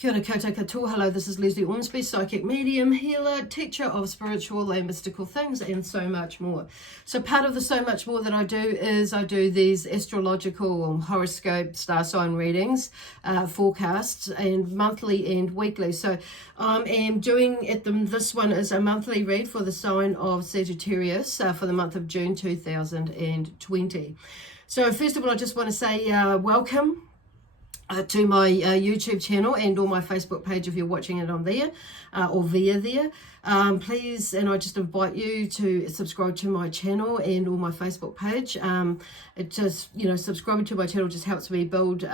Kia ora koutou katoa. Hello, this is Lesley Ormsby, psychic medium, healer, teacher of spiritual and mystical things, and so much more. So part of the so much more that I do is I do these astrological horoscope star sign readings, forecasts, and monthly and weekly. So I am doing this one is a monthly read for the sign of Sagittarius for the month of June 2020. So first of all, I just want to say welcome to my YouTube channel and or my Facebook page if you're watching it on there or via there. Please, and I just invite you to subscribe to my channel and or my Facebook page. It just, subscribing to my channel just helps me build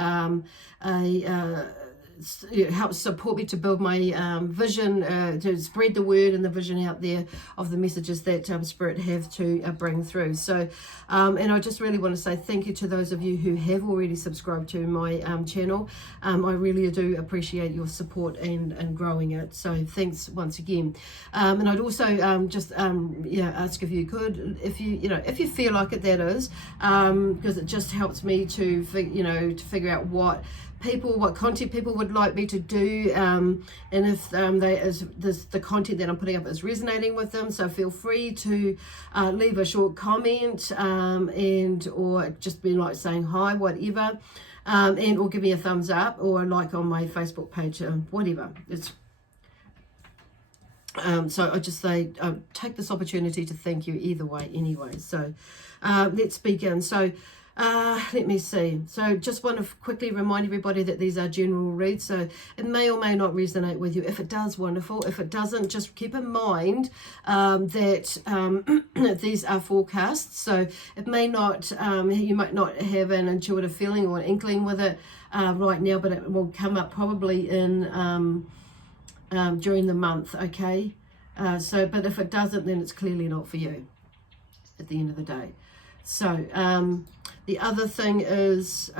it helps support me to build my vision, to spread the word and the vision out there of the messages that Spirit have to bring through. So, and I just really want to say thank you to those of you who have already subscribed to my channel. I really do appreciate your support and growing it. So thanks once again. And I'd also just ask if you could, if you feel like it, that is, because it just helps me to figure out what content people would like me to do, and if the content that I'm putting up is resonating with them. So feel free to leave a short comment and or just be like saying hi, whatever, and or give me a thumbs up or like on my Facebook page, whatever. It's so I just say take this opportunity to thank you either way anyway. So let's begin. So let me see. So just want to quickly remind everybody that these are general reads, so it may or may not resonate with you. If it does, wonderful. If it doesn't, just keep in mind that these are forecasts, so it may not, you might not have an intuitive feeling or an inkling with it right now, but it will come up probably in during the month, okay? But if it doesn't, then it's clearly not for you at the end of the day. So the other thing is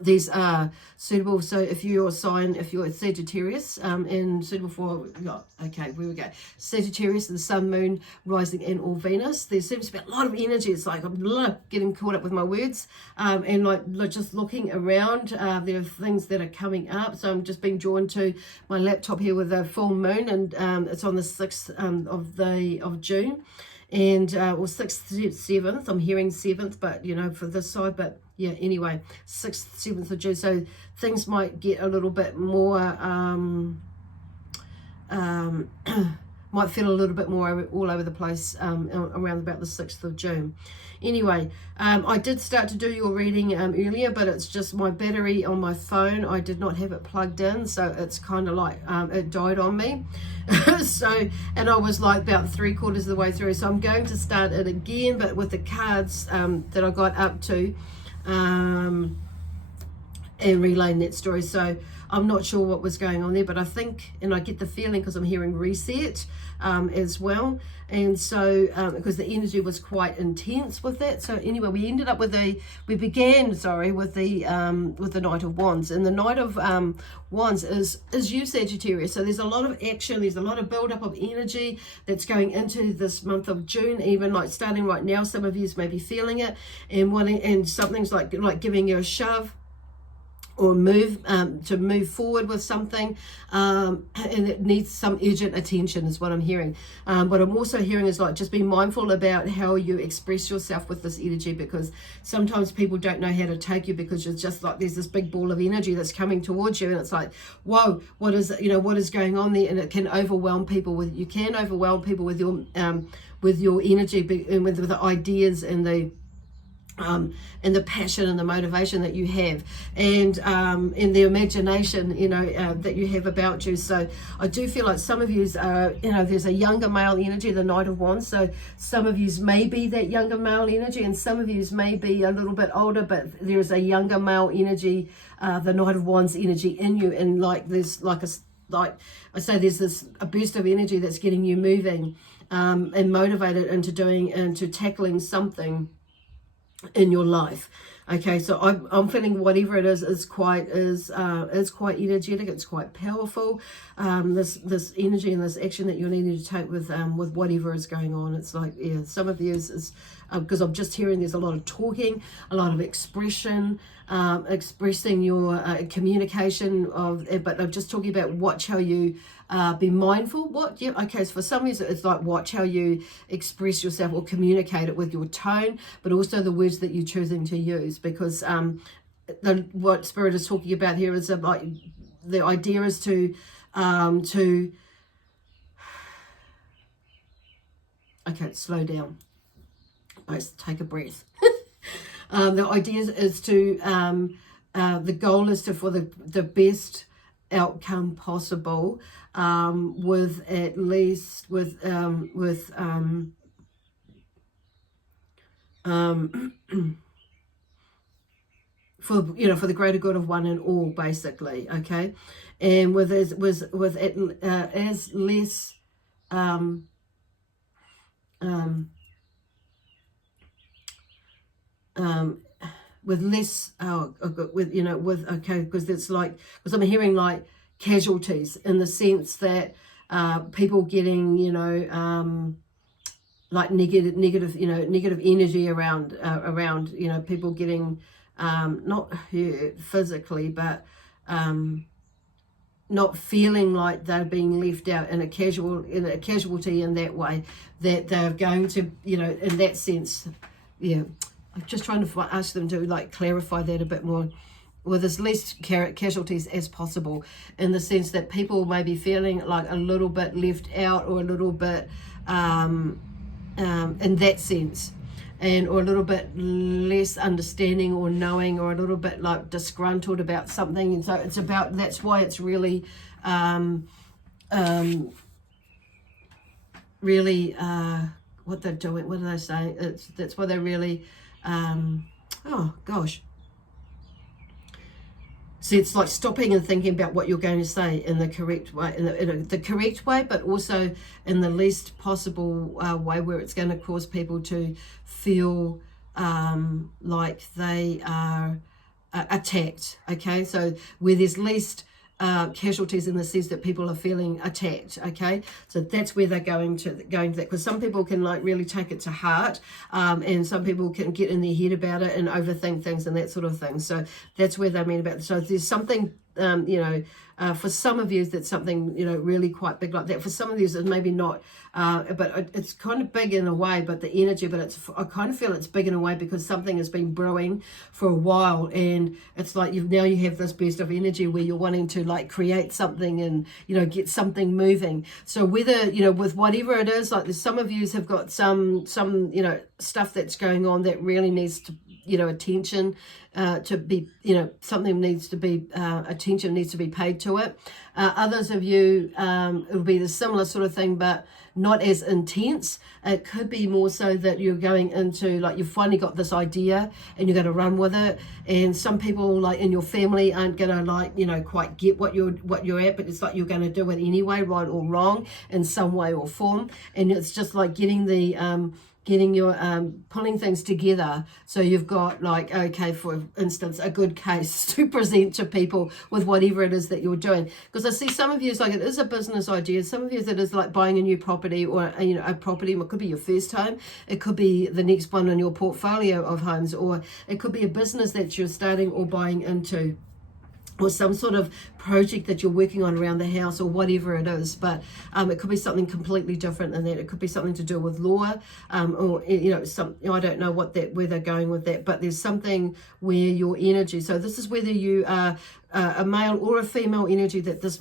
these are suitable. So if you're Sagittarius and suitable for, okay, here we go. Sagittarius, the sun, moon, rising, and or Venus. There seems to be a lot of energy. It's like I'm getting caught up with my words and like just looking around. There are things that are coming up. So I'm just being drawn to my laptop here with a full moon, and it's on the 6th of June. And or 6th, 7th, I'm hearing 7th, but for this side, but yeah, anyway, 6th, 7th of June. So things might get a little bit more, might feel a little bit more all over the place around about the 6th of June. Anyway, I did start to do your reading earlier, but it's just my battery on my phone. I did not have it plugged in, so it's kind of like it died on me. And I was like about 3/4 of the way through. So I'm going to start it again, but with the cards that I got up to and relaying that story. So I'm not sure what was going on there, but I think, and I get the feeling because I'm hearing reset as well. And so, because the energy was quite intense with that. So anyway, we ended up with we began with the Knight of Wands. And the Knight of Wands is you, Sagittarius. So there's a lot of action, there's a lot of build-up of energy that's going into this month of June, even like starting right now. Some of you may be feeling it and something's like giving you a shove or to move forward with something, and it needs some urgent attention is what I'm hearing. What I'm also hearing is like just be mindful about how you express yourself with this energy, because sometimes people don't know how to take you, because you're just like there's this big ball of energy that's coming towards you, and it's like, whoa, what is going on there? And it can overwhelm people with your energy and with the ideas and the passion and the motivation that you have, and the imagination, that you have about you. So I do feel like some of yous are, there's a younger male energy, the Knight of Wands. So some of yous may be that younger male energy, and some of yous may be a little bit older, but there is a younger male energy, the Knight of Wands energy in you, and like there's there's this a burst of energy that's getting you moving and motivated into tackling something in your life. Okay, so I'm feeling whatever it is quite energetic. It's quite powerful. This energy and this action that you're needing to take with whatever is going on. It's like, yeah, some of you is because I'm just hearing there's a lot of talking, a lot of expression, expressing your communication of, but I'm just talking about watch how you be mindful. Okay, so for some of you it's like watch how you express yourself or communicate it with your tone, but also the words that you're choosing to use, because what Spirit is talking about here is like the idea is to okay, slow down. Let's take a breath. The idea is to the goal is to for the best outcome possible, with at least with for for the greater good of one and all, basically. Okay, and with as less with less okay, because it's like, because I'm hearing like casualties in the sense that people getting like negative energy around people getting not hurt physically, but not feeling like they're being left out in a casualty in that way, that they're going to in that sense. I'm just trying to ask them to like clarify that a bit more, with as least casualties as possible, in the sense that people may be feeling like a little bit left out, or a little bit in that sense, or a little bit less understanding or knowing, or a little bit like disgruntled about something. And so it's about, that's why it's really really what they're doing, what are they saying, that's why they're really oh gosh, so it's like stopping and thinking about what you're going to say in the correct way, in the correct way, but also in the least possible way where it's going to cause people to feel like they are attacked. Okay, so where there's least casualties, in the sense that people are feeling attacked. Okay, so that's where they're going to that, because some people can like really take it to heart, and some people can get in their head about it and overthink things and that sort of thing. So that's where they mean about it. So there's something for some of you that's something really quite big like that. For some of you it's maybe not, but it's kind of big in a way, but the energy, but I kind of feel it's big in a way because something has been brewing for a while, and it's like you have this burst of energy where you're wanting to like create something and get something moving. So whether with whatever it is, like there's some of you have got some stuff that's going on that really needs to attention to be something needs to be attention needs to be paid to it. Others of you it'll be the similar sort of thing, but not as intense. It could be more so that you're going into like you've finally got this idea and you're going to run with it, and some people like in your family aren't going to like quite get what you're at, but it's like you're going to do it anyway, right or wrong, in some way or form. And it's just like getting your pulling things together, so you've got like, okay, for instance, a good case to present to people with whatever it is that you're doing. Because I see some of you, it's like it is a business idea. Some of you that is like buying a new property, or a property. It could be your first home, it could be the next one in your portfolio of homes, or it could be a business that you're starting or buying into, or some sort of project that you're working on around the house, or whatever it is. But it could be something completely different than that. It could be something to do with law, or I don't know where they're going with that, but there's something where your energy, so this is whether you are a male or a female energy, that this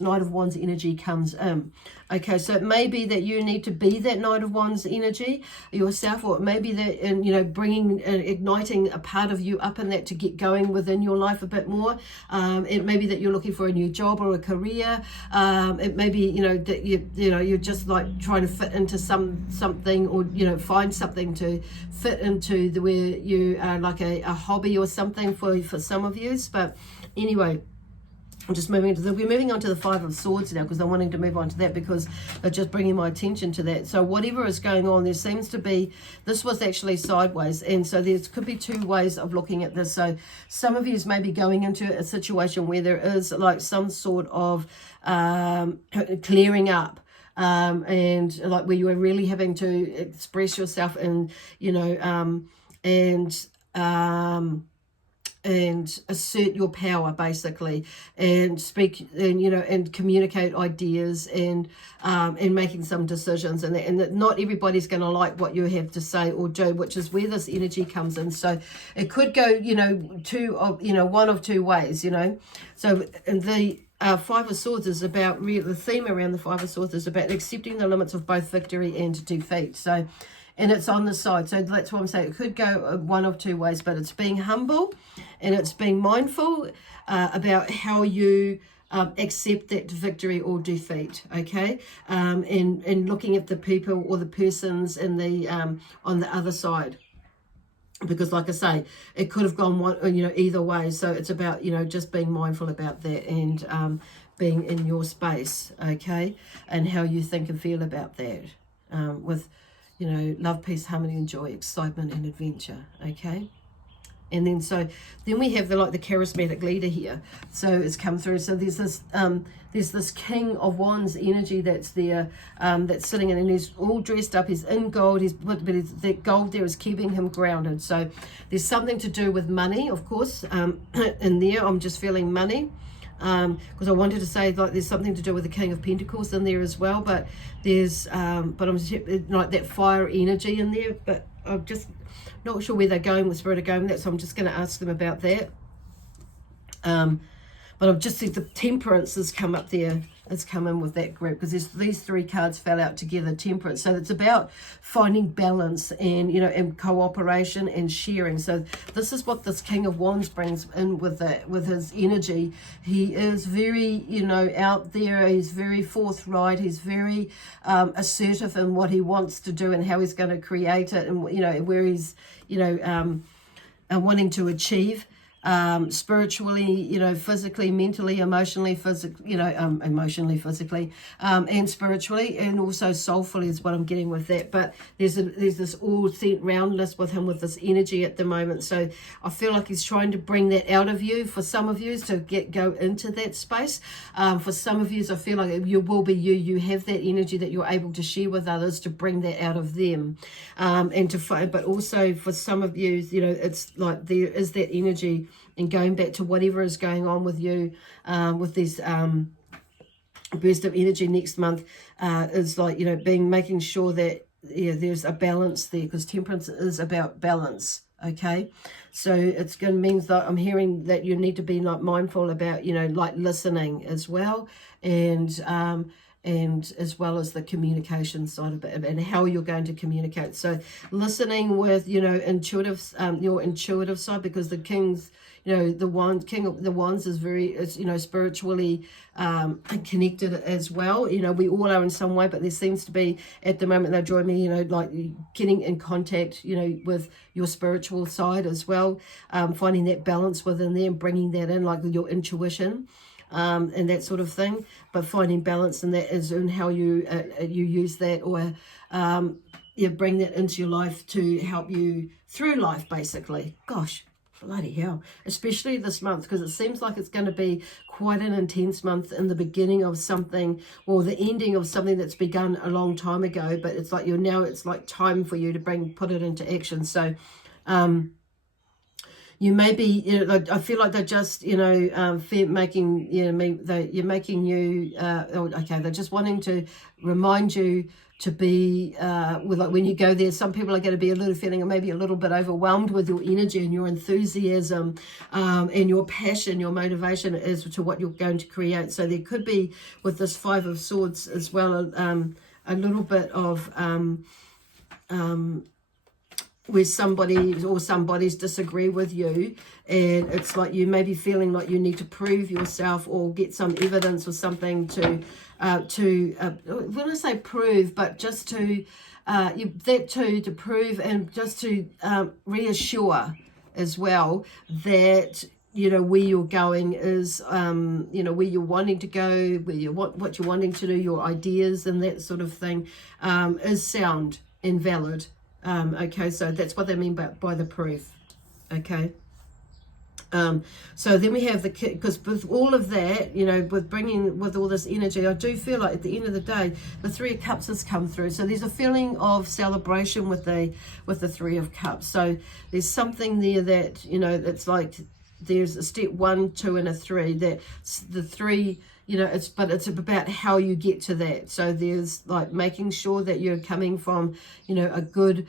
Knight of Wands energy comes in. Okay, so it may be that you need to be that Knight of Wands energy yourself, or it may be that bringing igniting a part of you up in that to get going within your life a bit more. It may be that you're looking for a new job or a career. It may be that you're just like trying to fit into something, or find something to fit into where you are, like a hobby or something for some of you. But anyway, I'm just we're moving on to the Five of Swords now, because I'm wanting to move on to that, because they're just bringing my attention to that. So whatever is going on, there seems to be, this was actually sideways, and so there could be two ways of looking at this. So some of you may be going into a situation where there is like some sort of clearing up and like where you are really having to express yourself and, you know, and assert your power basically, and speak, and you know, and communicate ideas, and making some decisions, and that not everybody's going to like what you have to say or do, which is where this energy comes in. So it could go, you know, one of two ways, you know. So the Five of Swords is about, the theme around the Five of Swords is about accepting the limits of both victory and defeat. So, and it's on the side. So that's what I'm saying. It could go one of two ways, but it's being humble and it's being mindful about how you accept that victory or defeat, okay? And looking at the people or the persons in the on the other side. Because like I say, it could have gone one, you know, either way. So it's about, you know, just being mindful about that, and being in your space, okay? And how you think and feel about that, with, you know, love, peace, harmony, and joy, excitement, and adventure, okay? And then then we have the charismatic leader here. So it's come through. So there's this King of Wands energy that's there, that's sitting in, and he's all dressed up. He's in gold. But the gold there is keeping him grounded. So there's something to do with money, of course, in there. I'm just feeling money. Because I wanted to say there's something to do with the King of Pentacles in there as well, but there's but I'm like that fire energy in there, but I'm just not sure where they're going with Spirit are going with that, so I'm just going to ask them about that. But I've just said the Temperance has come up there. It's come in with that group, because these three cards fell out together, Temperance. So it's about finding balance and, you know, and cooperation and sharing. So this is what this King of Wands brings in with that, with his energy. He is very, you know, out there. He's very forthright. He's very assertive in what he wants to do and how he's going to create it, and, you know, where he's, you know, wanting to achieve. Spiritually, you know, physically, mentally, emotionally, emotionally, physically, and spiritually, and also soulfully is what I'm getting with that. But there's this all set roundness with him, with this energy at the moment. So I feel like he's trying to bring that out of you. For some of you, to go into that space. For some of you, I feel like you will be you. You have that energy that you're able to share with others, to bring that out of them, and to find. But also for some of you, you know, it's like there is that energy. And going back to whatever is going on with you, with this burst of energy next month, is like, you know, making sure that, yeah, there's a balance there, because Temperance is about balance, okay? So it's going to mean that I'm hearing that you need to be like mindful about, you know, like listening as well, and as well as the communication side of it, and how you're going to communicate. So listening with, you know, your intuitive side, because the King's, you know, King of the Wands is you know, spiritually connected as well. You know, we all are in some way, but there seems to be, at the moment, they're drawing me, you know, like getting in contact, you know, with your spiritual side as well, finding that balance within there and bringing that in, like your intuition. And that sort of thing, but finding balance in that is in how you use that, or you bring that into your life to help you through life, basically. Gosh, bloody hell, especially this month, because it seems like it's going to be quite an intense month in the beginning of something, or the ending of something that's begun a long time ago, but it's like it's like time for you to put it into action. So you may be, you know, I feel like they're just, you know, making, you know, you're making you, okay, they're just wanting to remind you to be, with, like, when you go there, some people are going to be a little feeling maybe a little bit overwhelmed with your energy and your enthusiasm, and your passion, your motivation as to what you're going to create. So there could be, with this Five of Swords as well, a little bit of, where somebody's disagree with you, and it's like you may be feeling like you need to prove yourself or get some evidence or something to when I say prove, but just to prove, and just to reassure as well that, you know, where you're going is, you know, where you're wanting to go, what you're wanting to do, your ideas and that sort of thing, is sound and valid. Okay, so that's what they mean by the proof. Okay. So then we have the, because with all of that, you know, with all this energy, I do feel like at the end of the day, the Three of Cups has come through. So there's a feeling of celebration with the Three of Cups. So there's something there that, you know, it's like there's a step 1, 2, and a 3. That the 3, you know, it's about how you get to that. So there's like making sure that you're coming from, you know, a good,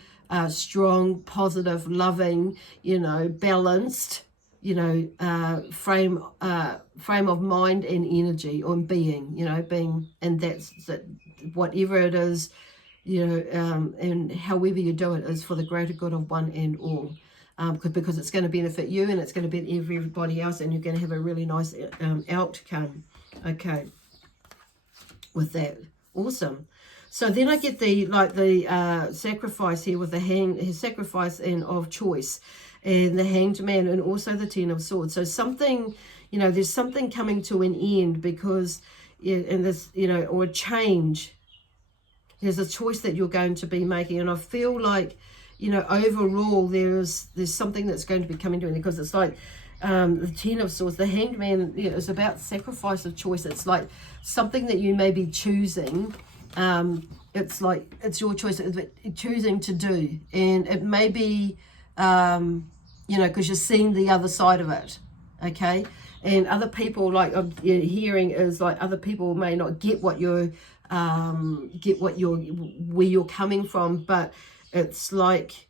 strong, positive, loving, you know, balanced, you know, frame of mind and energy, or being, you know, being, and that's that, whatever it is, you know, and however you do it is for the greater good of one and all, because it's going to benefit you and it's going to benefit everybody else, and you're going to have a really nice outcome. Okay, with that, awesome. So then I get the sacrifice here with the his sacrifice and of choice, and the Hanged Man, and also the Ten of Swords. So something, you know, there's something coming to an end, because, yeah, and this, you know, or a change. There's a choice that you're going to be making, and I feel like, you know, overall there's something that's going to be coming to an end, because it's like the Ten of Swords, the Hanged Man, you know, is about sacrifice of choice. It's like something that you may be choosing. It's like it's your choice, choosing to do, and it may be, you know, because you're seeing the other side of it, okay? And other people, like I'm hearing, is like other people may not get what you're, where you're coming from, but it's like,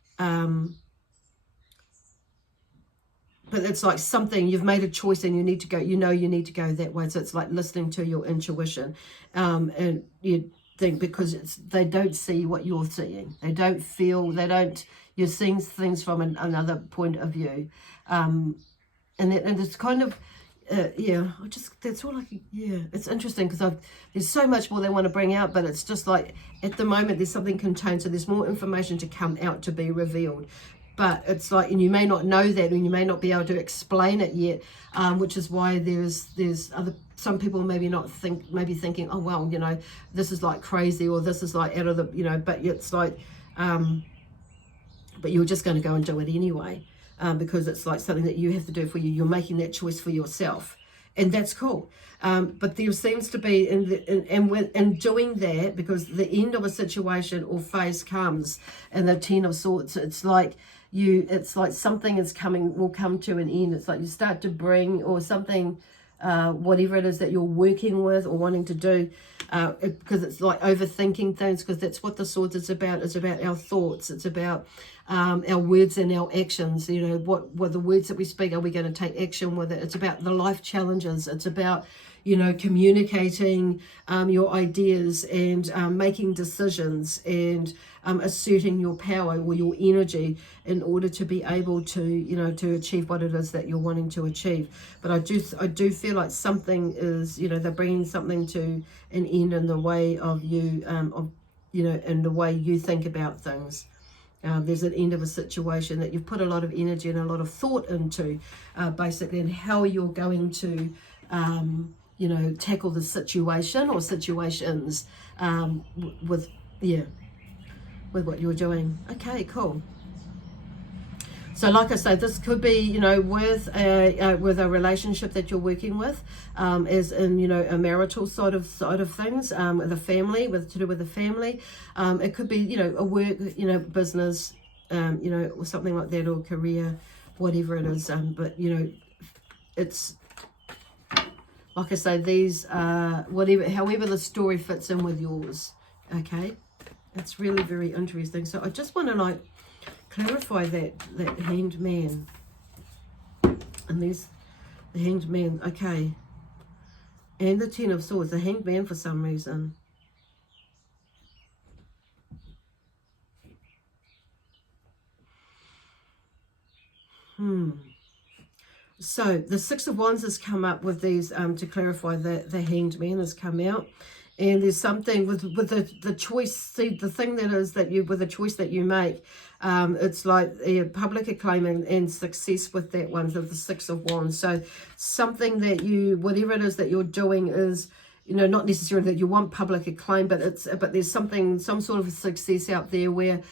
but it's like something, you've made a choice and you need to go, you know, you need to go that way. So it's like listening to your intuition, and you think, because they don't see what you're seeing, they don't feel, you're seeing things from another point of view, and it's kind of, yeah, that's all I can, yeah, it's interesting, because there's so much more they want to bring out, but it's just like, at the moment, there's something contained, so there's more information to come out, to be revealed. But it's like, and you may not know that, and you may not be able to explain it yet, which is why there's some people maybe thinking, oh well, you know, this is like crazy, or this is like out of the, you know, but it's like, but you're just going to go and do it anyway, because it's like something that you have to do for you. You're making that choice for yourself, and that's cool. But there seems to be in doing that, because the end of a situation or phase comes, and the Ten of Swords, it's like something will come to an end. It's like you start to bring, or something, whatever it is that you're working with or wanting to do, because it's like overthinking things, because that's what the Swords is about. It's about our thoughts. It's about our words and our actions. You know, what the words that we speak, are we going to take action with it? It's about the life challenges. It's about, you know, communicating your ideas, and making decisions, and asserting your power or your energy in order to be able to, you know, to achieve what it is that you're wanting to achieve. But I do feel like something is, you know, they're bringing something to an end in the way of you, you know, in the way you think about things. There's an end of a situation that you've put a lot of energy and a lot of thought into, basically, and how you're going to, you know, tackle the situation or situations, with what you're doing. Okay, cool. So like I say, this could be, you know, with a relationship that you're working with, as in, you know, a marital side of things, with a family, to do with the family. It could be, you know, a work, you know, business, you know, or something like that, or career, whatever it is. But, you know, it's, like I say, these, however the story fits in with yours, okay? It's really very interesting. So I just want to, like, clarify that Hanged Man. And there's the Hanged Man, okay. And the Ten of Swords, the Hanged Man for some reason. So the Six of Wands has come up with these, to clarify that the Hanged Man has come out. And there's something with the choice. See, the thing that is that with the choice that you make, it's like a public acclaim and success with that one, of the Six of Wands. So something that whatever it is that you're doing is you know, not necessarily that you want public acclaim, but there's some sort of success out there where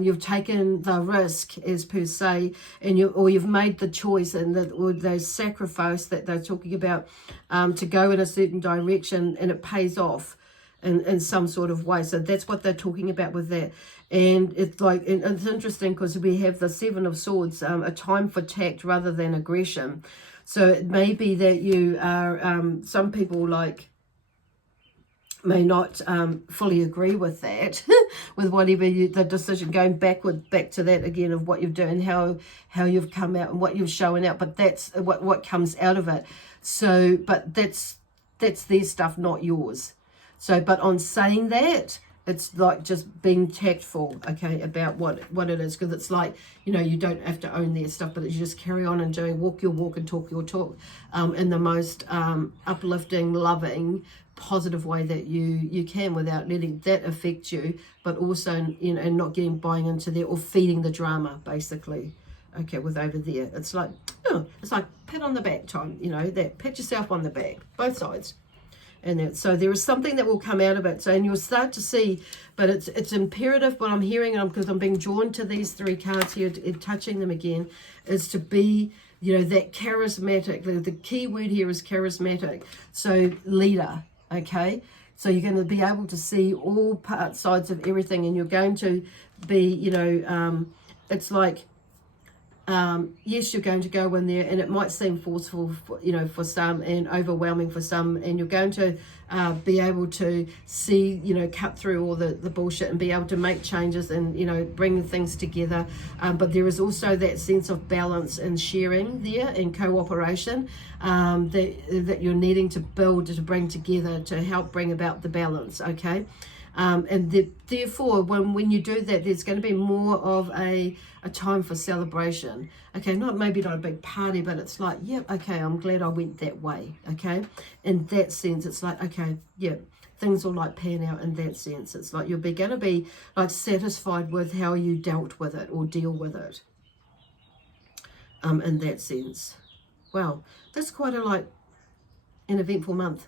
you've taken the risk, as per se, and you've made the choice and the sacrifice that they're talking about, to go in a certain direction, and it pays off in some sort of way. So that's what they're talking about with that. And it's like, and it's interesting because we have the Seven of Swords, a time for tact rather than aggression. So it may be that you are, some people like may not fully agree with that, with whatever the decision, going back to that again of what you've done, how you've come out and what you've shown out, but that's what comes out of it. So, but that's their stuff, not yours. So, but on saying that, it's like just being tactful, okay, about what it is, because it's like, you know, you don't have to own their stuff, but you just carry on and walk your walk and talk your talk, in the most uplifting, loving, positive way that you can, without letting that affect you, but also, you know, and not buying into there or feeding the drama, basically. Okay, with over there, it's like, oh, it's like pat on the back time, you know, that pat yourself on the back, both sides. And so there is something that will come out of it. So, and you'll start to see, but it's imperative. What I'm hearing, because I'm being drawn to these three cards here, touching them again, is to be, you know, that charismatic. The key word here is charismatic. So leader, okay. So you're going to be able to see all sides of everything, and you're going to be, you know, it's like, yes, you're going to go in there and it might seem forceful, you know, for some, and overwhelming for some, and you're going to be able to see, you know, cut through all the bullshit and be able to make changes and, you know, bring things together. But there is also that sense of balance and sharing there, and cooperation, that you're needing to build, to bring together, to help bring about the balance, okay? And therefore, when you do that, there's going to be more of a time for celebration. Okay, maybe not a big party, but it's like, yeah, okay, I'm glad I went that way. Okay, in that sense, it's like, okay, yeah, things will like pan out in that sense. It's like you're going to be like satisfied with how you dealt with it or deal with it. In that sense, wow, that's quite an eventful month.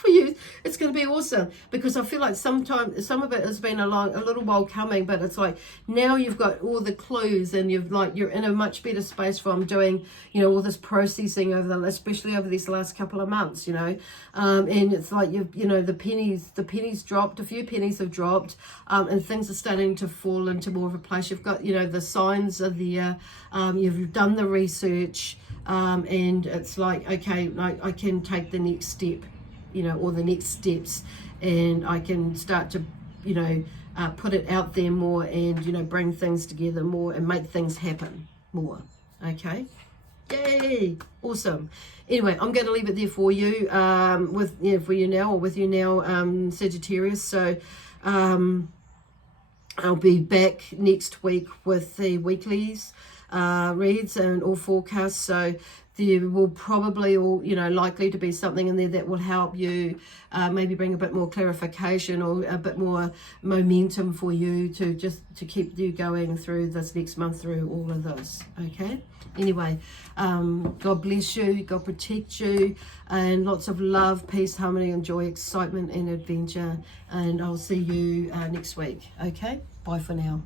For you, it's going to be awesome, because I feel like some of it has been a little while coming, but it's like now you've got all the clues, and you're in a much better space from doing, you know, all this processing especially over these last couple of months, you know, and it's like you know, the pennies dropped, a few pennies have dropped, and things are starting to fall into more of a place. You've got, you know, the signs are there, you've done the research, and it's like, okay, I can take the next step, you know, or the next steps, and I can start to, you know, put it out there more, and, you know, bring things together more and make things happen more. Okay, yay, awesome. Anyway, I'm going to leave it there for you, with you now, Sagittarius. So I'll be back next week with the weeklies reads and all forecasts. So there will probably, or, you know, likely to be something in there that will help you, maybe bring a bit more clarification or a bit more momentum for you to keep you going through this next month, through all of this. Okay, anyway, God bless you, God protect you, and lots of love, peace, harmony, and joy, excitement and adventure, and I'll see you next week. Okay, bye for now.